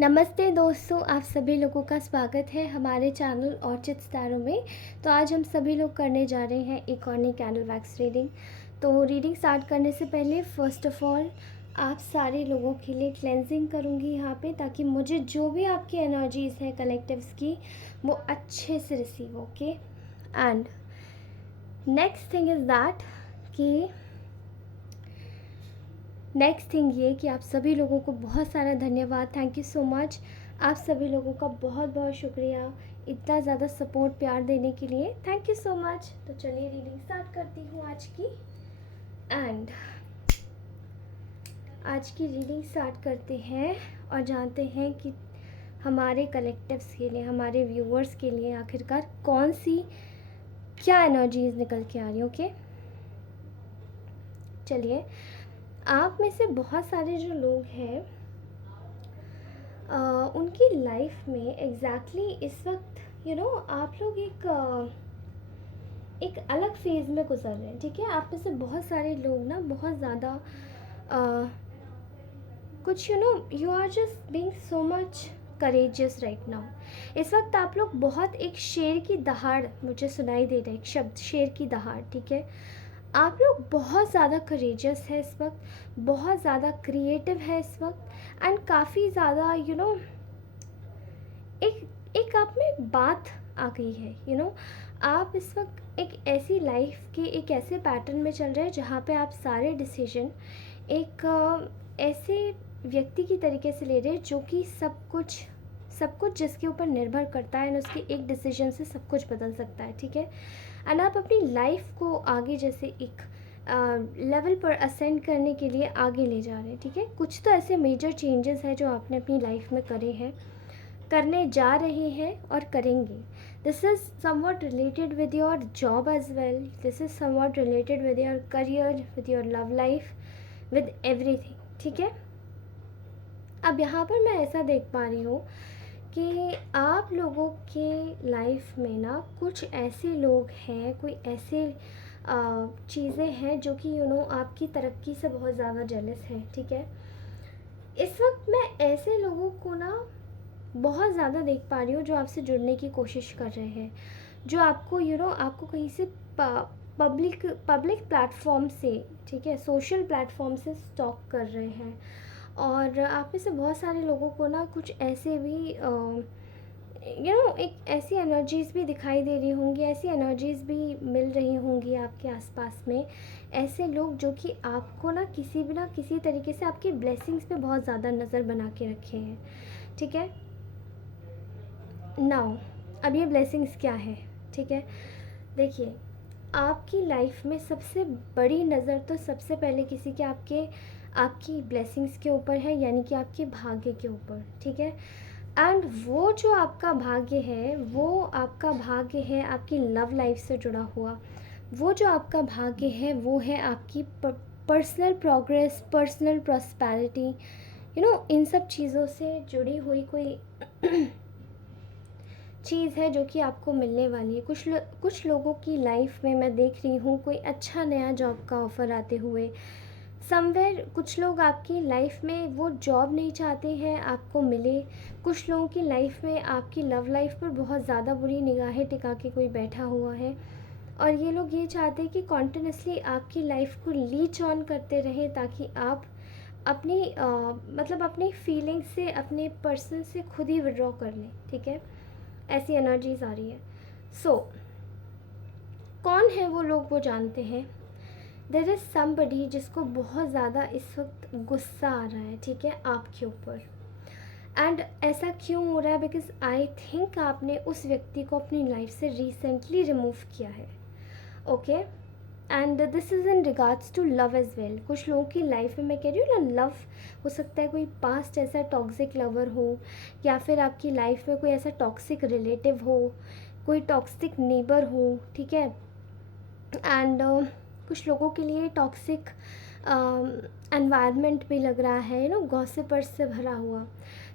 नमस्ते दोस्तों, आप सभी लोगों का स्वागत है हमारे चैनल ऑर्चिड सितारों में। तो आज हम सभी लोग करने जा रहे हैं एक और कैंडल वैक्स रीडिंग। तो रीडिंग स्टार्ट करने से पहले फर्स्ट ऑफ ऑल आप सारे लोगों के लिए क्लेंजिंग करूँगी यहाँ पे, ताकि मुझे जो भी आपकी एनर्जीज़ हैं कलेक्टिव्स की वो अच्छे से receive okay. And next thing is that कि नेक्स्ट थिंग ये कि आप सभी लोगों को बहुत सारा धन्यवाद, थैंक यू सो मच। आप सभी लोगों का बहुत बहुत शुक्रिया इतना ज़्यादा सपोर्ट प्यार देने के लिए, थैंक यू सो मच। तो चलिए रीडिंग स्टार्ट करती हूँ आज की। एंड आज की रीडिंग स्टार्ट करते हैं और जानते हैं कि हमारे कलेक्टिव्स के लिए, हमारे व्यूअर्स के लिए आखिरकार कौन सी क्या एनर्जीज निकल के आ रही है ओके। चलिए, आप में से बहुत सारे जो लोग हैं उनकी लाइफ में एग्जैक्टली इस वक्त आप लोग एक अलग फेज़ में गुजर रहे हैं, ठीक है। आप में से बहुत सारे लोग ना बहुत ज़्यादा कुछ you are just being so much courageous right now. इस वक्त आप लोग बहुत एक शेर की दहाड़ मुझे सुनाई दे रहा है, एक शब्द शेर की दहाड़, ठीक है। आप लोग बहुत ज़्यादा करेजियस है इस वक्त, बहुत ज़्यादा क्रिएटिव है इस वक्त, एंड काफ़ी ज़्यादा एक आप में बात आ गई है। आप इस वक्त एक ऐसी लाइफ के एक ऐसे पैटर्न में चल रहे हैं जहाँ पे आप सारे डिसीजन एक ऐसे व्यक्ति की तरीके से ले रहे हैं जो कि सब कुछ जिसके ऊपर निर्भर करता है, उसके एक डिसीजन से सब कुछ बदल सकता है, ठीक है। एंड आप अपनी लाइफ को आगे जैसे एक लेवल पर असेंड करने के लिए आगे ले जा रहे हैं, ठीक है। कुछ तो ऐसे मेजर चेंजेस हैं जो आपने अपनी लाइफ में करे हैं, करने जा रहे हैं और करेंगे। This is somewhat related with your job as well, this is somewhat related with your career, with your love life, with everything, ठीक है। अब यहाँ पर मैं ऐसा देख पा रही हूँ कि आप लोगों के लाइफ में ना कुछ ऐसे लोग हैं, कोई ऐसे चीज़ें हैं जो कि आपकी तरक्की से बहुत ज़्यादा जेलस है, ठीक है। इस वक्त मैं ऐसे लोगों को ना बहुत ज़्यादा देख पा रही हूँ जो आपसे जुड़ने की कोशिश कर रहे हैं, जो आपको आपको कहीं से पब्लिक प्लेटफॉर्म से, ठीक है, सोशल प्लेटफॉर्म से स्टॉक कर रहे हैं। और आप में से बहुत सारे लोगों को ना कुछ ऐसे भी एक ऐसी एनर्जीज़ भी दिखाई दे रही होंगी, ऐसी एनर्जीज़ भी मिल रही होंगी आपके आसपास में, ऐसे लोग जो कि आपको ना किसी तरीके से आपकी ब्लेसिंग्स पे बहुत ज़्यादा नज़र बना के रखे हैं, ठीक है। नाउ अब ये ब्लेसिंग्स क्या है, ठीक है। देखिए, आपकी लाइफ में सबसे बड़ी नज़र तो सबसे पहले किसी के आपकी ब्लेसिंग्स के ऊपर है, यानी कि आपके भाग्य के ऊपर, ठीक है। एंड वो जो आपका भाग्य है, वो आपका भाग्य है आपकी लव लाइफ से जुड़ा हुआ। वो जो आपका भाग्य है वो है आपकी पर्सनल प्रोग्रेस, पर्सनल प्रॉस्पेरिटी, इन सब चीज़ों से जुड़ी हुई कोई चीज़ है जो कि आपको मिलने वाली है। कुछ लोगों की लाइफ में मैं देख रही हूँ कोई अच्छा नया जॉब का ऑफ़र आते हुए समवेयर। कुछ लोग आपकी लाइफ में वो जॉब नहीं चाहते हैं आपको मिले। कुछ लोगों की लाइफ में आपकी लव लाइफ पर बहुत ज़्यादा बुरी निगाहें टिका के कोई बैठा हुआ है, और ये लोग ये चाहते हैं कि कॉन्टिन्यूसली आपकी लाइफ को लीच ऑन करते रहें, ताकि आप अपनी मतलब अपनी फीलिंग्स से, अपने पर्सन से खुद ही विड्रॉ कर लें, ठीक है। ऐसी एनर्जीज आ रही है। सो कौन है वो लोग, वो जानते हैं। देयर इज़ समबडी जिसको बहुत ज़्यादा इस वक्त गुस्सा आ रहा है, ठीक है, आपके ऊपर। एंड ऐसा क्यों हो रहा है, बिकॉज आई थिंक आपने उस व्यक्ति को अपनी लाइफ से रिसेंटली रिमूव किया है, okay. And this is in regards to love as well. कुछ लोगों की लाइफ में मैं कह रही हूँ ना, लव हो सकता है कोई पास्ट ऐसा टॉक्सिक लवर हो, या फिर आपकी लाइफ में कोई ऐसा टॉक्सिक रिलेटिव हो, कोई टॉक्सिक नेबर हो, ठीक है। एंड कुछ लोगों के लिए टॉक्सिक एनवायरनमेंट भी लग रहा है, गॉसिपर्स से भरा हुआ।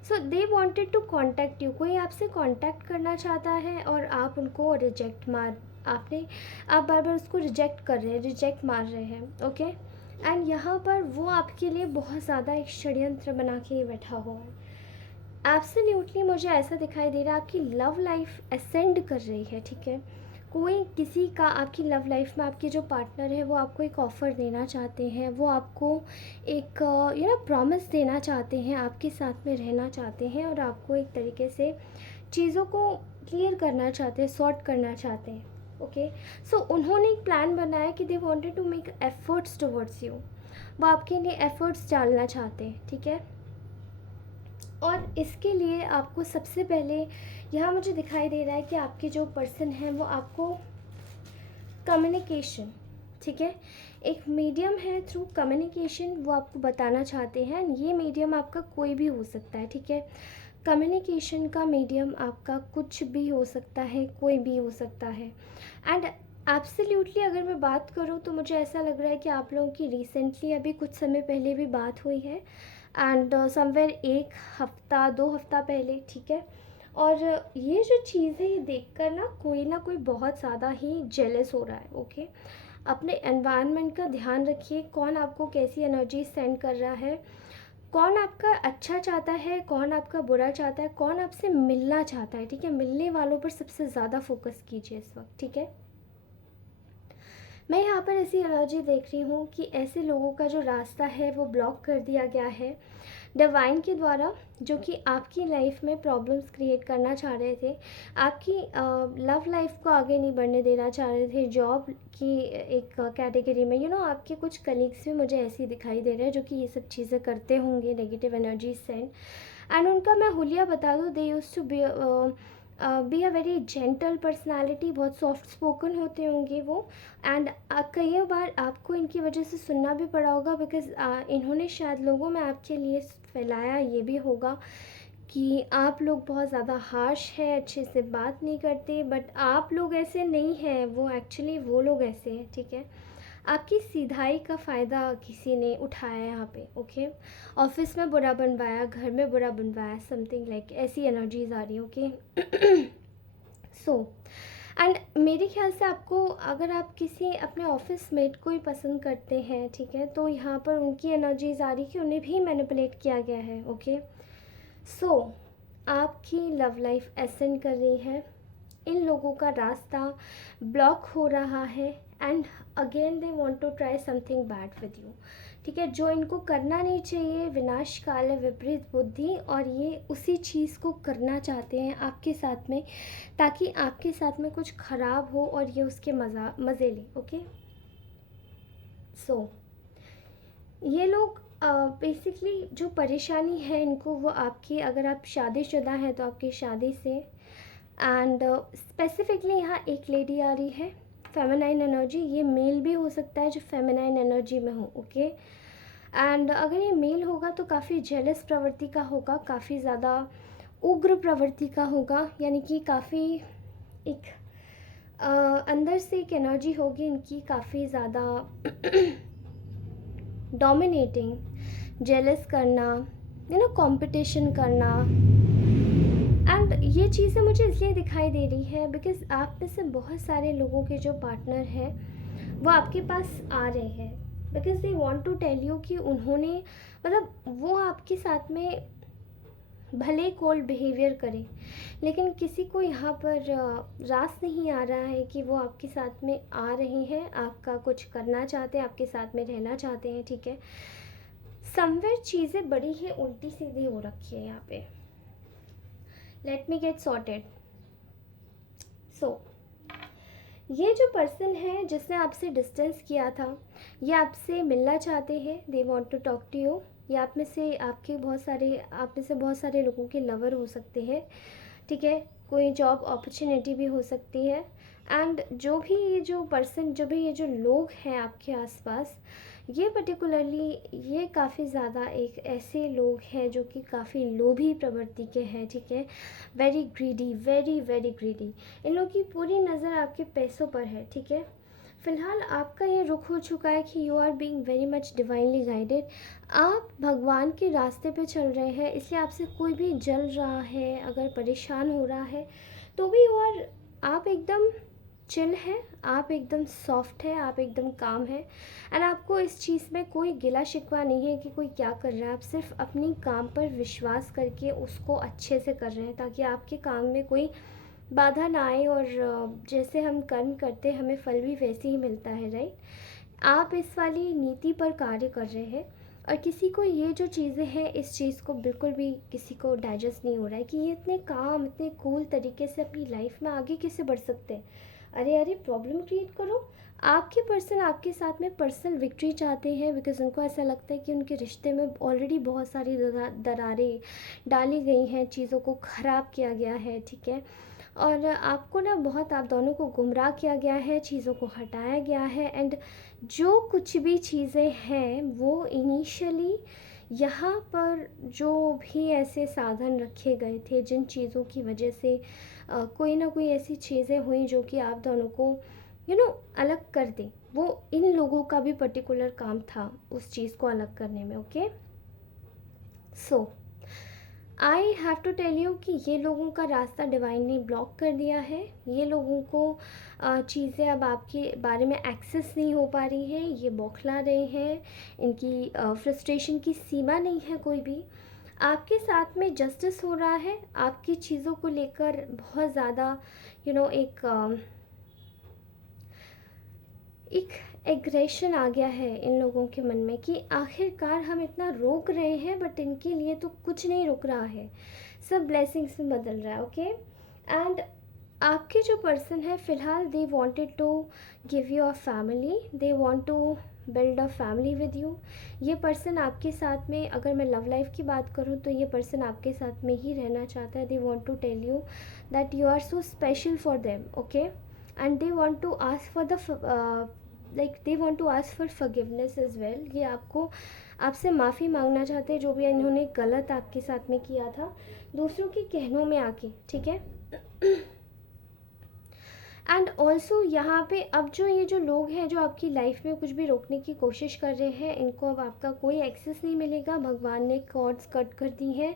So they wanted to contact you, कोई आपसे कांटेक्ट करना चाहता है और आप उनको आप बार बार उसको रिजेक्ट कर रहे हैं, रिजेक्ट मार रहे हैं, ओके। एंड यहाँ पर वो आपके लिए बहुत ज़्यादा एक षड्यंत्र बना के बैठा हुआ है। एब्सोल्युटली मुझे ऐसा दिखाई दे रहा है आपकी लव लाइफ असेंड कर रही है, ठीक है। कोई किसी का आपकी लव लाइफ में आपके जो पार्टनर है वो आपको एक ऑफ़र देना चाहते हैं, वो आपको एक प्रॉमिस देना चाहते हैं, आपके साथ में रहना चाहते हैं और आपको एक तरीके से चीज़ों को क्लियर करना चाहते हैं, सॉर्ट करना चाहते हैं। ओके, सो उन्होंने एक प्लान बनाया कि they wanted to make efforts towards you, वो आपके लिए एफर्ट्स डालना चाहते हैं, ठीक है। और इसके लिए आपको सबसे पहले यहाँ मुझे दिखाई दे रहा है कि आपके जो पर्सन हैं वो आपको कम्युनिकेशन, ठीक है, एक मीडियम है, थ्रू कम्युनिकेशन वो आपको बताना चाहते हैं। ये मीडियम आपका कोई भी हो सकता है, ठीक है। कम्युनिकेशन का मीडियम आपका कुछ भी हो सकता है, कोई भी हो सकता है। एंड एब्सोल्युटली अगर मैं बात करूँ तो मुझे ऐसा लग रहा है कि आप लोगों की रिसेंटली अभी कुछ समय पहले भी बात हुई है, एंड समवेयर एक हफ्ता 2 हफ्ता पहले, ठीक है। और ये जो चीज़ है ये देखकर ना कोई बहुत ज़्यादा ही जेलस हो रहा है। ओके, अपने एनवायरनमेंट का ध्यान रखिए, कौन आपको कैसी एनर्जी सेंड कर रहा है, कौन आपका अच्छा चाहता है, कौन आपका बुरा चाहता है, कौन आपसे मिलना चाहता है, ठीक है। मिलने वालों पर सबसे ज़्यादा फोकस कीजिए इस वक्त, ठीक है। मैं यहाँ पर ऐसी एनर्जी देख रही हूँ कि ऐसे लोगों का जो रास्ता है वो ब्लॉक कर दिया गया है डिवाइन के द्वारा, जो कि आपकी लाइफ में प्रॉब्लम्स क्रिएट करना चाह रहे थे, आपकी लव लाइफ को आगे नहीं बढ़ने देना चाह रहे थे, जॉब की एक कैटेगरी में आपके कुछ कलीग्स भी मुझे ऐसे ही दिखाई दे रहे हैं जो कि ये सब चीज़ें करते होंगे, नेगेटिव एनर्जी सेंड। एंड उनका मैं हुलिया बता दूँ, they used to be a very gentle personality, बहुत सॉफ्ट स्पोकन होते होंगे वो। एंड कई बार आपको इनकी वजह से सुनना भी पड़ा होगा, बिकॉज़ इन्होंने शायद लोगों में आपके लिए फैलाया ये भी होगा कि आप लोग बहुत ज़्यादा हार्श हैं, अच्छे से बात नहीं करते, बट आप लोग ऐसे नहीं हैं, वो एक्चुअली वो लोग ऐसे हैं, ठीक है। आपकी सीधाई का फ़ायदा किसी ने उठाया यहाँ पे। ओके, ऑफिस में बुरा बनवाया, घर में बुरा बनवाया, समथिंग लाइक ऐसी एनर्जीज आ रही, ओके। सो एंड मेरे ख्याल से आपको, अगर आप किसी अपने ऑफिस मेट को ही पसंद करते हैं, ठीक है, तो यहाँ पर उनकी एनर्जीज आ रही कि उन्हें भी मैनिपुलेट किया गया है। ओके, सो आपकी लव लाइफ एसेंड कर रही है, इन लोगों का रास्ता ब्लॉक हो रहा है, and again they want to try something bad with you, ठीक है। जो इनको करना नहीं चाहिए, विनाश काल है, विपरीत बुद्धि, और ये उसी चीज़ को करना चाहते हैं आपके साथ में, ताकि आपके साथ में कुछ ख़राब हो और ये उसके मज़े लें। ओके, सो ये लोग बेसिकली जो परेशानी है इनको, वो आपकी, अगर आप शादीशुदा हैं तो आपकी शादी से, एंड स्पेसिफिकली यहाँ एक लेडी आ रही है, फेमिनाइन एनर्जी, ये मेल भी हो सकता है जो फेमिनाइन एनर्जी में हो। ओके, एंड अगर ये मेल होगा तो काफ़ी जेलस प्रवृत्ति का होगा, काफ़ी ज़्यादा उग्र प्रवृत्ति का होगा, यानी कि काफ़ी एक अंदर से एक एनर्जी होगी इनकी, काफ़ी ज़्यादा डोमिनेटिंग, जेलस करना, कंपटीशन करना। एंड ये चीज़ें मुझे इसलिए दिखाई दे रही है बिकॉज़ आप में से बहुत सारे लोगों के जो पार्टनर हैं वो आपके पास आ रहे हैं, because they want to tell you कि उन्होंने, मतलब वो आपके साथ में भले कोल्ड बिहेवियर करें, लेकिन किसी को यहाँ पर रास नहीं आ रहा है कि वो आपके साथ में आ रहे हैं, आपका कुछ करना चाहते हैं, आपके साथ में रहना चाहते हैं, ठीक है। समवेयर चीज़ें बड़ी ही उल्टी सीधी हो रखी है यहाँ पे। Let me get sorted. So ये जो पर्सन है जिसने आपसे डिस्टेंस किया था, ये आपसे मिलना चाहते हैं, they want to talk to you. ये आप में से बहुत सारे लोगों के लवर हो सकते हैं, ठीक है। कोई जॉब अपॉर्चुनिटी भी हो सकती है। एंड जो भी ये जो लोग हैं आपके आसपास, ये पर्टिकुलरली ये काफ़ी ज़्यादा एक ऐसे लोग हैं जो कि काफ़ी लोभी प्रवृत्ति के हैं, ठीक है। Very greedy, very very greedy. इन लोगों की पूरी नज़र आपके पैसों पर है, ठीक है। फ़िलहाल आपका ये रुख हो चुका है कि you are being very much divinely guided, आप भगवान के रास्ते पे चल रहे हैं, इसलिए आपसे कोई भी जल रहा है, अगर परेशान हो रहा है, तो भी आप एकदम चिल हैं, आप एकदम सॉफ्ट हैं, आप एकदम काम हैं। एंड आपको इस चीज़ में कोई गिला शिकवा नहीं है कि कोई क्या कर रहा है। आप सिर्फ अपनी काम पर विश्वास करके उसको अच्छे से कर रहे हैं ताकि आपके काम में कोई बाधा ना आए, और जैसे हम कर्म करते हैं हमें फल भी वैसे ही मिलता है, राइट। आप इस वाली नीति पर कार्य कर रहे हैं, और किसी को ये जो चीज़ें हैं इस चीज़ को बिल्कुल भी किसी को डाइजेस्ट नहीं हो रहा है कि ये इतने काम इतने कूल तरीके से अपनी लाइफ में आगे कैसे बढ़ सकते हैं। अरे अरे, प्रॉब्लम क्रिएट करो। आपके पर्सन आपके साथ में पर्सनल विक्ट्री चाहते हैं, बिकॉज़ उनको ऐसा लगता है कि उनके रिश्ते में ऑलरेडी बहुत सारी दरारें डाली गई हैं, चीज़ों को ख़राब किया गया है, ठीक है। और आपको ना बहुत, आप दोनों को गुमराह किया गया है, चीज़ों को हटाया गया है। एंड जो कुछ भी चीज़ें हैं वो इनिशियली यहाँ पर जो भी ऐसे साधन रखे गए थे, जिन चीज़ों की वजह से कोई ना कोई ऐसी चीज़ें हुई जो कि आप दोनों को अलग कर दें, वो इन लोगों का भी पर्टिकुलर काम था उस चीज़ को अलग करने में। Okay, so I have to tell you कि ये लोगों का रास्ता डिवाइन ने ब्लॉक कर दिया है। ये लोगों को चीज़ें अब आपके बारे में एक्सेस नहीं हो पा रही हैं, ये बौखला रहे हैं, इनकी फ्रस्ट्रेशन की सीमा नहीं है कोई भी। आपके साथ में जस्टिस हो रहा है, आपकी चीज़ों को लेकर बहुत ज़्यादा एक एग्रेशन आ गया है इन लोगों के मन में कि आखिरकार हम इतना रोक रहे हैं बट इनके लिए तो कुछ नहीं रुक रहा है, सब ब्लेसिंग्स में बदल रहा है। ओके, एंड आपके जो पर्सन है फ़िलहाल they wanted to give you a family, they want to build a family with you. ये पर्सन आपके साथ में, अगर मैं लव लाइफ की बात करूँ तो ये पर्सन आपके साथ में ही रहना चाहता है। They want to tell you that you are so special for them. Okay, and they want to ask for the they want to ask for forgiveness as well. ये आपसे माफ़ी मांगना चाहते हैं जो भी इन्होंने गलत आपके साथ में किया था दूसरों के कहनों में आके, ठीक है। एंड ऑल्सो यहाँ पे अब जो ये जो लोग हैं जो आपकी लाइफ में कुछ भी रोकने की कोशिश कर रहे हैं, इनको अब आपका कोई एक्सेस नहीं मिलेगा। भगवान ने कॉर्ड्स कट कर दी हैं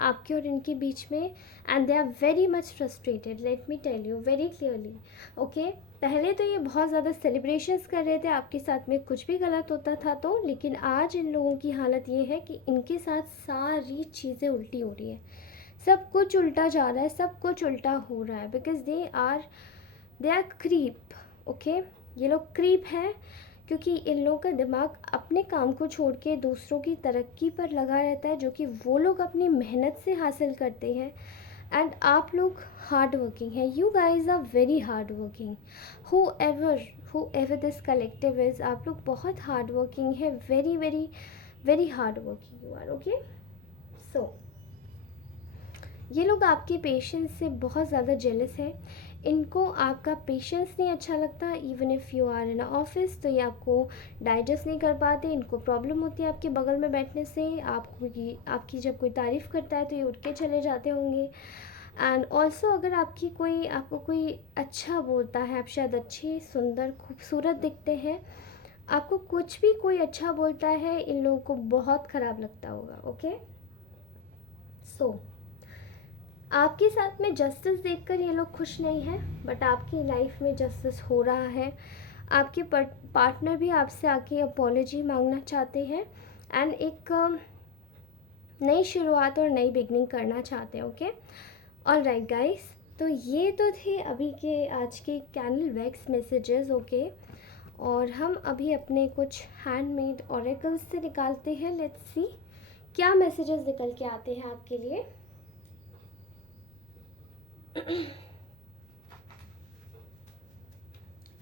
आपके और इनके बीच में, and they are very much frustrated, let me tell you very clearly. Okay, पहले तो ये बहुत ज़्यादा सेलिब्रेशंस कर रहे थे आपके साथ में कुछ भी गलत होता था तो, लेकिन आज इन लोगों की हालत ये है कि इनके साथ सारी चीज़ें उल्टी हो रही है, सब कुछ उल्टा जा रहा है, सब कुछ उल्टा हो रहा है, because they are creep. Okay, ये लोग क्रीप हैं क्योंकि इन लोगों का दिमाग अपने काम को छोड़ के दूसरों की तरक्की पर लगा रहता है, जो कि वो लोग अपनी मेहनत से हासिल करते हैं। एंड आप लोग हार्ड वर्किंग हैं, you guys are very hard working, whoever this collective is, आप लोग बहुत हार्ड वर्किंग है, very very very hard working you are. Okay, so ये लोग आपके पेशेंस से बहुत ज़्यादा जेलस है। इनको आपका पेशेंस नहीं अच्छा लगता, even if you are in office तो ये आपको डाइजेस्ट नहीं कर पाते, इनको प्रॉब्लम होती है आपके बगल में बैठने से। आपकी जब कोई तारीफ़ करता है तो ये उठ के चले जाते होंगे। एंड ऑल्सो अगर आपको कोई अच्छा बोलता है, आप शायद अच्छे सुंदर खूबसूरत दिखते हैं, आपको कुछ भी कोई अच्छा बोलता है इन लोगों को बहुत ख़राब लगता होगा। ओके, सो आपके साथ में जस्टिस देखकर ये लोग खुश नहीं हैं, बट आपकी लाइफ में जस्टिस हो रहा है। आपके पार्टनर भी आपसे आके अपॉलॉजी मांगना चाहते हैं एंड एक नई शुरुआत और नई बिगनिंग करना चाहते हैं। ओके, ऑल राइट गाइस, तो ये तो थे अभी के आज के कैंडल वैक्स मैसेजेस। ओके, और हम अभी अपने कुछ हैंडमेड ऑरेकल्स से निकालते हैं। लेट्स सी क्या मैसेजेस निकल के आते हैं आपके लिए।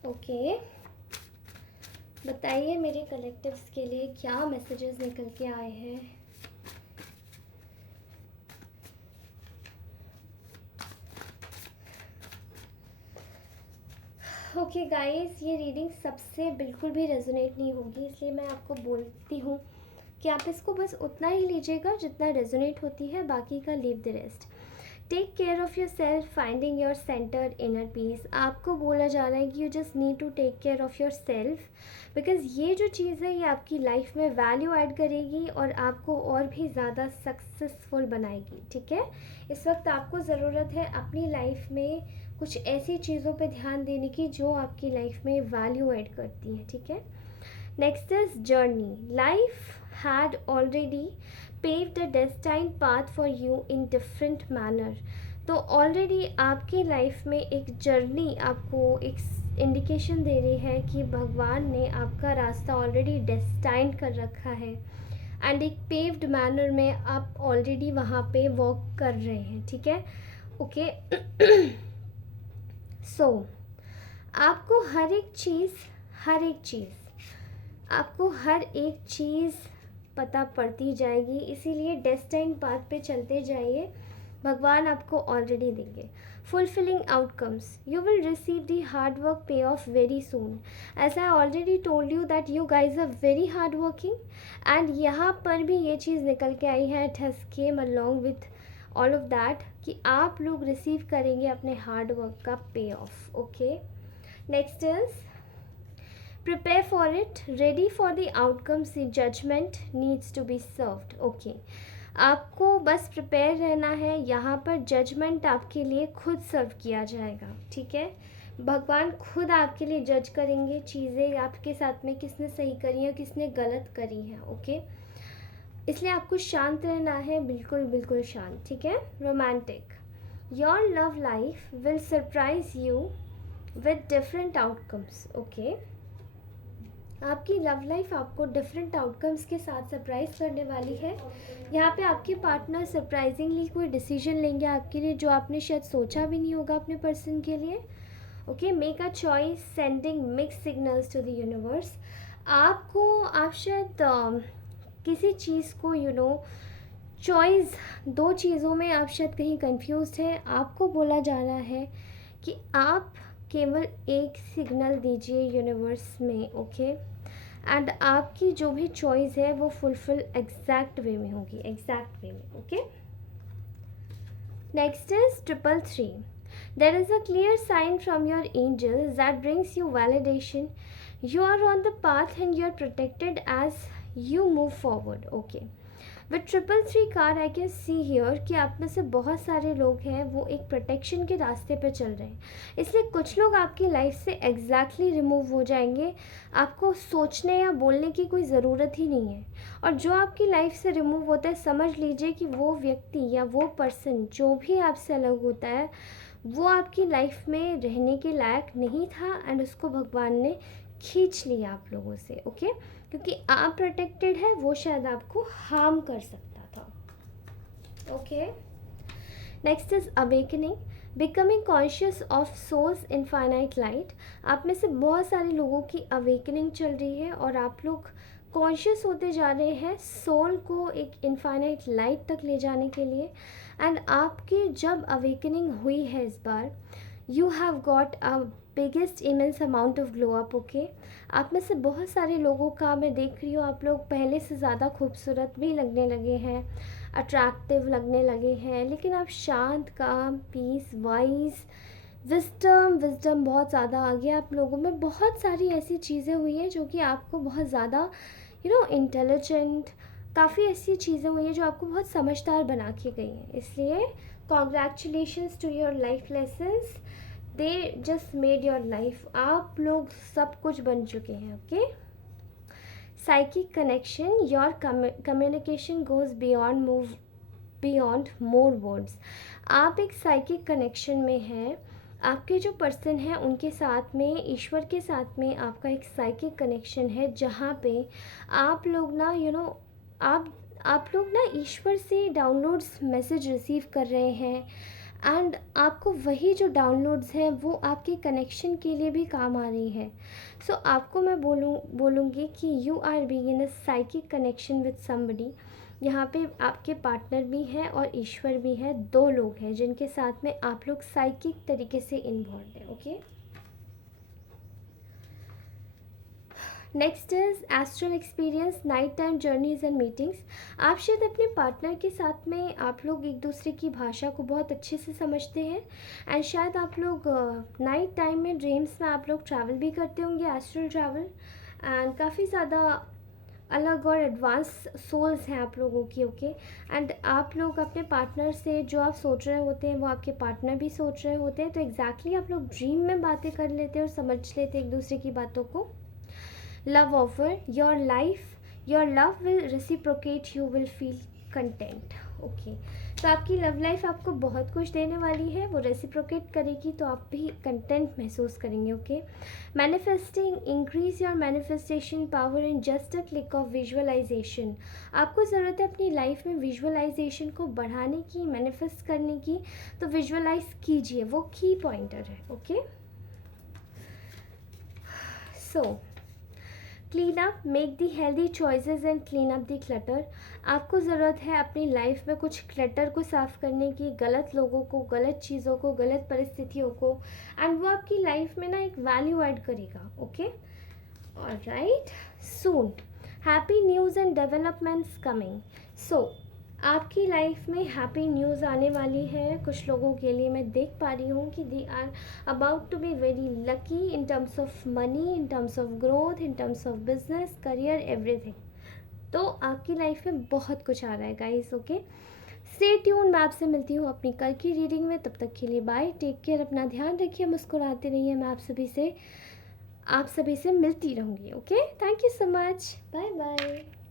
ओके, बताइए मेरे कलेक्टिव्स के लिए क्या मैसेजेस निकल के आए हैं। ओके गाइस, ये रीडिंग सबसे बिल्कुल भी रेजोनेट नहीं होगी, इसलिए मैं आपको बोलती हूँ कि आप इसको बस उतना ही लीजिएगा जितना रेजोनेट होती है, बाकी का leave the rest. Take care of your self, finding your centre, inner peace. आपको बोला जा रहा है कि you just need to take care of your self, because ये जो चीज़ है ये आपकी लाइफ में वैल्यू ऐड करेगी और आपको और भी ज़्यादा सक्सेसफुल बनाएगी। ठीक है, इस वक्त आपको ज़रूरत है अपनी लाइफ में कुछ ऐसी चीज़ों पे ध्यान देने की जो आपकी लाइफ में वैल्यू ऐड करती है। ठीक है, next is journey. Life had already paved a destined path for you in different manner। तो ऑलरेडी आपकी लाइफ में एक जर्नी आपको एक इंडिकेशन दे रही है कि भगवान ने आपका रास्ता ऑलरेडी डेस्टाइंड कर रखा है, एंड एक पेव्ड मैनर में आप ऑलरेडी वहाँ पे वॉक कर रहे हैं। ठीक है, ओके। सो आपको हर एक चीज़ पता पड़ती जाएगी, इसीलिए डेस्टाइन पाथ पे चलते जाइए, भगवान आपको ऑलरेडी देंगे fulfilling outcomes. You will receive the hard work pay off very soon. As I already told you that you guys are very hard working, and यहाँ पर भी ये चीज़ निकल के आई है, it has come along with all of that, कि आप लोग रिसीव करेंगे अपने हार्ड वर्क का पे of. Okay, next is prepare for it, ready for the outcomes, the judgment needs to be served। okay, आपको बस प्रिपेयर रहना है, यहाँ पर जजमेंट आपके लिए खुद सर्व किया जाएगा। ठीक है, भगवान खुद आपके लिए जज करेंगे चीज़ें आपके साथ में किसने सही करी है, किसने गलत करी है। ओके, इसलिए आपको शांत रहना है, बिल्कुल बिल्कुल शांत। ठीक है, romantic. Your love life will surprise you with different outcomes. Okay, आपकी लव लाइफ आपको डिफरेंट आउटकम्स के साथ सरप्राइज करने वाली है। यहाँ पे आपके पार्टनर सरप्राइजिंगली कोई डिसीजन लेंगे आपके लिए जो आपने शायद सोचा भी नहीं होगा अपने पर्सन के लिए। Okay, make a choice, sending mix signals to the universe. आप शायद किसी चीज़ को चॉइस, दो चीज़ों में आप शायद कहीं कंफ्यूज है। आपको बोला जा रहा है कि आप केवल एक सिग्नल दीजिए यूनिवर्स में। ओके, एंड आपकी जो भी चॉइस है वो फुलफिल एग्जैक्ट वे में होगी, एग्जैक्ट वे में। Okay, next is 333। There is a clear sign from your angels that brings you validation. You are on the path and you are protected as you move forward. Okay, with 333 car I can see here कि आप में से बहुत सारे लोग हैं वो एक प्रोटेक्शन के रास्ते पे चल रहे हैं, इसलिए कुछ लोग आपकी लाइफ से एग्जैक्टली रिमूव हो जाएंगे। आपको सोचने या बोलने की कोई ज़रूरत ही नहीं है, और जो आपकी लाइफ से रिमूव होता है समझ लीजिए कि वो व्यक्ति या वो पर्सन जो भी आपसे अलग होता है वो आपकी लाइफ में रहने के लायक नहीं था, एंड उसको भगवान ने खींच लिया आप लोगों से। ओके, क्योंकि आप प्रोटेक्टेड है, वो शायद आपको हार्म कर सकता था। Okay, next is awakening, becoming conscious of souls infinite light. आप में से बहुत सारे लोगों की अवेकनिंग चल रही है और आप लोग कॉन्शियस होते जा रहे हैं सोल को एक इनफाइनाइट लाइट तक ले जाने के लिए। एंड आपकी जब अवेकनिंग हुई है इस बार, you have got a biggest immense amount of glow up. Okay, आप में से बहुत सारे लोगों का मैं देख रही हूँ, आप लोग पहले से ज़्यादा खूबसूरत भी लगने लगे हैं, अट्रैक्टिव लगने लगे हैं, लेकिन आप शांत, काम, पीस, वाइज, विजडम बहुत ज़्यादा आ गया आप लोगों में। बहुत सारी ऐसी चीज़ें हुई हैं जो कि आपको बहुत ज़्यादा इंटेलिजेंट, काफ़ी ऐसी चीज़ें हुई हैं जो आपको बहुत समझदार बना के गई हैं। इसलिए congratulations to your life lessons, they just made your life. आप लोग सब कुछ बन चुके हैं। Okay, psychic connection, your communication goes beyond more words. आप एक साइकिक कनेक्शन में हैं, आपके जो पर्सन हैं उनके साथ में, ईश्वर के साथ में आपका एक साइकिक कनेक्शन है, जहाँ पे आप लोग ना आप लोग ना ईश्वर से डाउनलोड्स मैसेज रिसीव कर रहे हैं, एंड आपको वही जो डाउनलोड्स हैं वो आपके कनेक्शन के लिए भी काम आ रही है। सो आपको मैं बोलूँगी कि you are being in a psychic connection with somebody. यहाँ पे आपके पार्टनर भी हैं और ईश्वर भी है, दो लोग हैं जिनके साथ में आप लोग साइकिक तरीके से इन्वॉल्व हैं। Okay, next is astral experience, night time journeys and meetings. आप शायद अपने पार्टनर के साथ में आप लोग एक दूसरे की भाषा को बहुत अच्छे से समझते हैं, एंड शायद आप लोग नाइट टाइम में ड्रीम्स में आप लोग ट्रैवल भी करते होंगे, एस्ट्रल ट्रैवल। एंड काफ़ी ज़्यादा अलग और एडवांस सोल्स हैं आप लोगों की, ओके। एंड आप लोग अपने पार्टनर से जो आप सोच रहे होते हैं वो आपके पार्टनर भी सोच रहे होते हैं, तो एग्जैक्टली आप लोग ड्रीम में बातें कर लेते हैं और समझ लेते हैं एक दूसरे की बातों को। Love offer, your love will reciprocate, you will feel content, okay. तो आपकी लव लाइफ आपको बहुत कुछ देने वाली है, वो रेसिप्रोकेट करेगी, तो आप भी कंटेंट महसूस करेंगे, okay. Manifesting, increase your manifestation power in just a click of visualisation. आपको ज़रूरत है अपनी लाइफ में विजुअलाइजेशन को बढ़ाने की, मैनिफेस्ट करने की, तो विजुअलाइज कीजिए, वो की पॉइंटर है, okay. So clean up, make the healthy choices and clean up the clutter. आपको ज़रूरत है अपनी लाइफ में कुछ क्लटर को साफ़ करने की, गलत लोगों को, गलत चीज़ों को, गलत परिस्थितियों को, एंड वो आपकी लाइफ में ना एक वैल्यू ऐड करेगा, okay. Alright, soon happy news and developments coming. So आपकी लाइफ में हैप्पी न्यूज़ आने वाली है कुछ लोगों के लिए। मैं देख पा रही हूँ कि they are about to be very lucky in terms of money, in terms of growth, in terms of business, career, everything. तो आपकी लाइफ में बहुत कुछ आ रहा है गाइस, ओके। स्टे ट्यून, मैं आपसे मिलती हूँ अपनी कल की रीडिंग में। तब तक के लिए बाय, टेक केयर, अपना ध्यान रखिए, मुस्कुराते रहिए। मैं आप सभी से मिलती रहूँगी, okay. Thank you so much, bye bye.